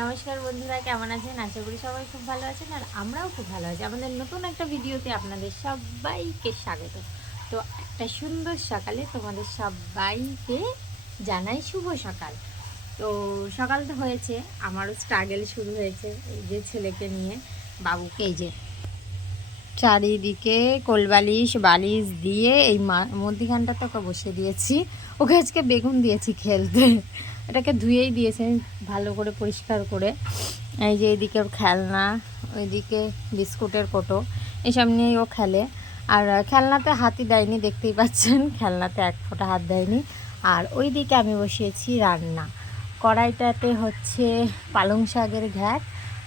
নমস্কার বন্ধুরা, কেমন আছেন? আশা করি সবাই খুব ভালো আছেন আর আমরাও খুব ভালো আছি। আমাদের নতুন একটা ভিডিওতে আপনাদের সবাইকে স্বাগত। তো একটা সুন্দর সকালে তোমাদের সবাইকে জানাই শুভ সকাল। তো সকাল তো হয়েছে, আমারও স্ট্রাগল শুরু হয়েছে এই যে ছেলেকে নিয়ে। বাবুকে এই যে চারিদিকে কোলবালিশ বালিশ দিয়ে এই মধ্যিখানটাতে ওকে বসিয়ে দিয়েছি। ওকে আজকে বেগুন দিয়েছি খেলতে, এটাকে ধুয়েই দিয়েছে ভালো করে পরিষ্কার করে। এই যে এইদিকে ওর খেলনা, ওইদিকে বিস্কুটের কোটো, এসব নিয়েই ও খেলে। আর খেলনাতে হাতই দেয়নি, দেখতেই পাচ্ছেন খেলনাতে এক ফোঁটা হাত দেয়নি। আর ওই দিকে আমি বসিয়েছি রান্না, কড়াইটাতে হচ্ছে পালং শাকের ঘ্যাট,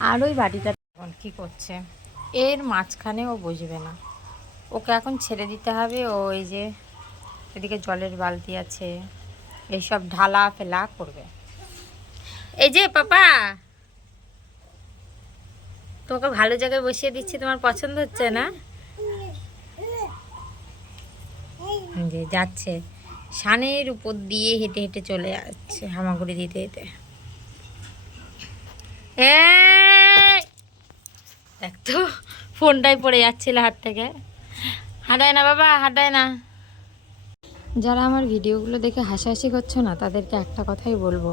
আর ওই বাটিটাতে কী করছে এর মাঝখানে ও বসবে না, ওকে এখন ছেড়ে দিতে হবে। ও এই যে এদিকে জলের বালতি আছে, এইসব ঢালা ফেলা করবে। এই যে পাপা, তোকে ভালো জায়গায় বসিয়ে দিচ্ছি, তোমার পছন্দ হচ্ছে না? যে যাচ্ছে সানের উপর দিয়ে হেঁটে হেঁটে চলে যাচ্ছে হামাগুড়ি দিতে দিতে। দেখ তো ফোনটাই পড়ে যাচ্ছিল হাত থেকে। হাঁটায় না বাবা, হাঁটায় না। যারা আমার ভিডিওগুলো দেখে হাসাহাসি করছো না, তাদেরকে একটা কথাই বলবো,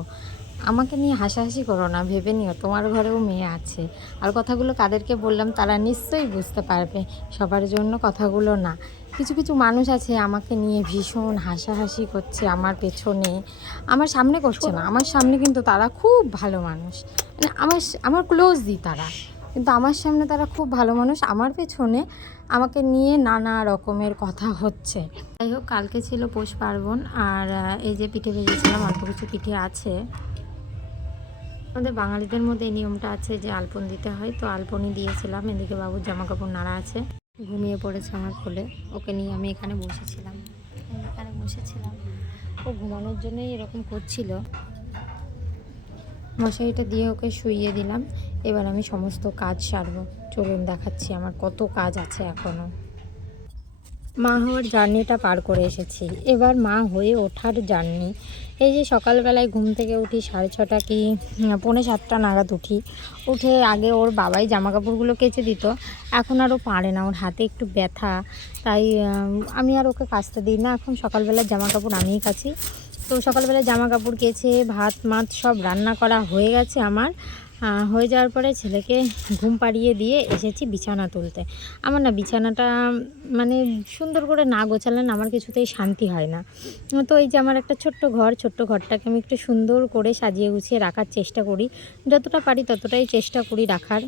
আমাকে নিয়ে হাসাহাসি করো না, ভেবে নিও তোমার ঘরেও মেয়ে আছে। আর কথাগুলো কাদেরকে বললাম তারা নিশ্চয়ই বুঝতে পারবে, সবার জন্য কথাগুলো না। কিছু কিছু মানুষ আছে আমাকে নিয়ে ভীষণ হাসাহাসি করছে আমার পেছনে, আমার সামনে করছে না, আমার সামনে কিন্তু তারা খুব ভালো মানুষ, মানে আমার ক্লোজই তারা, কিন্তু আমার সামনে তারা খুব ভালো মানুষ, আমার পেছনে আমাকে নিয়ে নানা রকমের কথা হচ্ছে। যাই হোক, কালকে ছিল পৌষ পার্বণ, আর এই যে পিঠে ভেজেছিলাম, অল্প কিছু পিঠে আছে। আমাদের বাঙালিদের মধ্যে এই নিয়মটা আছে যে আলপন দিতে হয়, তো আলপনই দিয়েছিলাম। এদিকে বাবুর জামা কাপড় নাড়া আছে, ঘুমিয়ে পড়েছে আমার কোলে, ওকে নিয়ে আমি এখানে বসেছিলাম। ও ঘুমানোর জন্যই এরকম করছিল। মশারিটা দিয়ে ওকে শুইয়ে দিলাম। এবার আমি সমস্ত কাজ সারবো, চলুন দেখাচ্ছি আমার কত কাজ আছে এখনও। মা হওয়ার জার্নিটা পার করে এসেছি, এবার মা হয়ে ওঠার জার্নি। এই যে সকালবেলায় ঘুম থেকে উঠি 6:30 কি 6:45 নাগাদ উঠি। উঠে আগে ওর বাবাই জামা কাপড়গুলো কেচে দিত, এখন আর ও পারে না, ওর হাতে একটু ব্যথা, তাই আমি আর ওকে কাচতে দিই না, এখন সকালবেলার জামা কাপড় আমিই কাচি। তো সকালবেলায় জামা কাপড় কেচে ভাত মাত সব রান্না করা হয়ে গেছে আমার। হয়ে যাওয়ার পরে ছেলেকে ঘুম পাড়িয়ে দিয়ে এসেছি বিছানা তুলতে। আমার না বিছানাটা মানে সুন্দর করে না গোছালে না আমার কিছুতেই শান্তি হয় না। তো এই যে আমার একটা ছোট্ট ঘরটাকে আমি একটু সুন্দর করে সাজিয়ে গুছিয়ে রাখার চেষ্টা করি, যতটা পারি ততটাই চেষ্টা করি রাখার।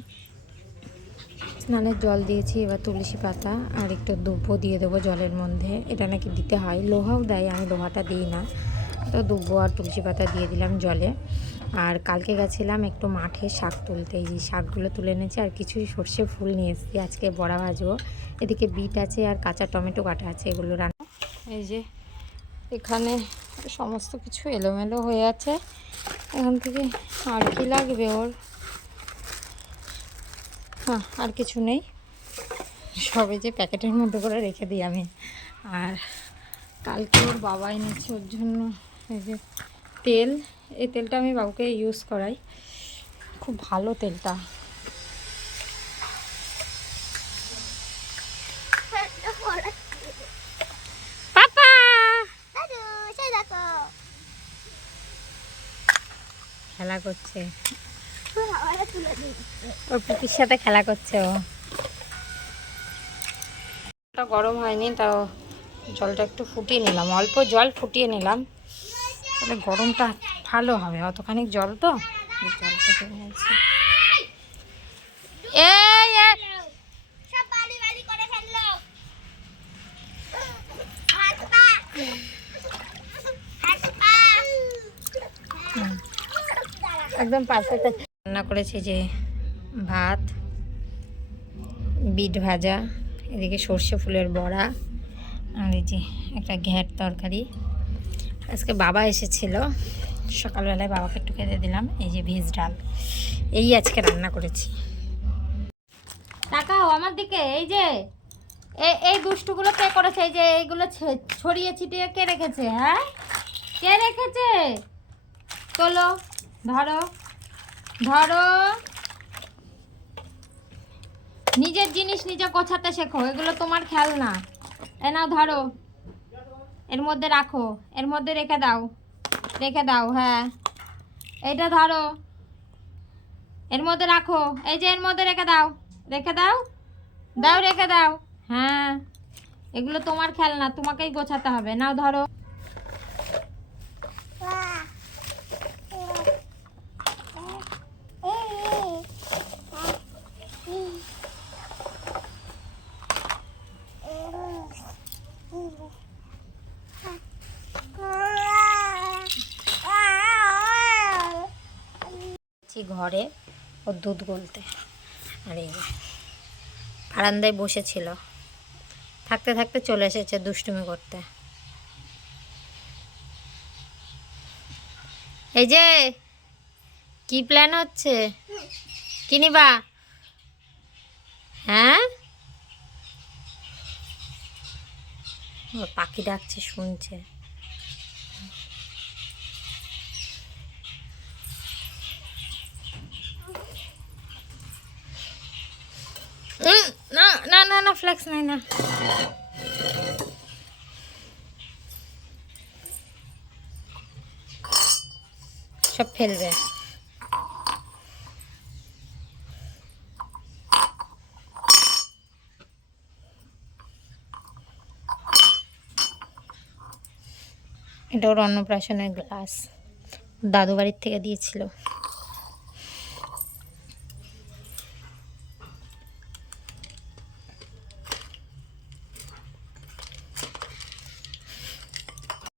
স্নানের জল দিয়েছি, এবার তুলসী পাতা আর একটু দুব্বো দিয়ে দেবো জলের মধ্যে, এটা নাকি দিতে হয়, লোহাও দেয়, আমি লোহাটা দিই না। তো দুব্বো আর তুলসী পাতা দিয়ে দিলাম জলে। আর কালকে গেছিলাম একটু মাঠে শাক তুলতে, এই যে শাকগুলো তুলে এনেছি, আর কিছু সর্ষে ফুল নিয়ে এসেছি, আজকে বড়া ভাজবো। এদিকে বিট আছে আর কাঁচা টমেটো কাটা আছে, এগুলো রান্না। এই যে এখানে সমস্ত কিছু এলোমেলো হয়ে আছে, এখান থেকে আর কি লাগবে ওর, হ্যাঁ আর কিছু নেই, সবে যে প্যাকেটের মধ্যে করে রেখে দিই আমি। আর কালকে ওর বাবা এনেছে ওর জন্য এই যে তেল, এই তেলটা আমি বাবুকে ইউজ করাই, খুব ভালো তেলটা। পাপা খেলা করছে, ওর পুপির সাথে খেলা করছে ও। গরম হয়নি, তাও জলটা একটু ফুটিয়ে নিলাম, অল্প জল ফুটিয়ে নিলাম, তাহলে গরমটা ভালো হবে। অতখানি জল তো জল ফুটিয়ে নিয়েছি। একদম পারফেক্ট রান্না করেছি, যে ভাত, বিট ভাজা, এদিকে সর্ষে ফুলের বড়া, আর এই যে একটা ঘ্যাট তরকারি। আজকে বাবা এসেছিল, সকালবেলায় বাবাকে একটু খেতে দিলাম। এই যে ভেজ ডাল, এই আজকে রান্না করেছি। তাকাও আমার দিকে, এই যে এই দুষ্টুগুলো কে করেছে? এই যে এইগুলো ছড়িয়ে ছিটিয়ে কে রেখেছে? হ্যাঁ কে রেখেছে? তোলো, ধরো, ধরো, নিজের জিনিস নিজে গোছাতে শেখো, এগুলো তোমার খেলনা। এ নাও ধরো, এর মধ্যে রাখো, এর মধ্যে রেখে দাও, রেখে দাও। হ্যাঁ, এইটা ধরো, এর মধ্যে রাখো, এই যে এর মধ্যে রেখে দাও, রেখে দাও, দাও রেখে দাও। হ্যাঁ, এগুলো তোমার খেলনা, তোমাকেই গোছাতে হবে। নাও ধরো। ঘরে ওর দুধ গলতে, আর এই যে বারান্দায় বসেছিল, থাকতে থাকতে চলে এসেছে দুষ্টুমি করতে। এই যে কি প্ল্যান হচ্ছে, কি নিবা? হ্যাঁ, ওর পাখি ডাকছে, শুনছে। না না না না, ফ্লেক্স নাই না। সব ফেলবে। এটা ওর অন্নপ্রাশনের গ্লাস, দাদু বাড়ির থেকে দিয়েছিল।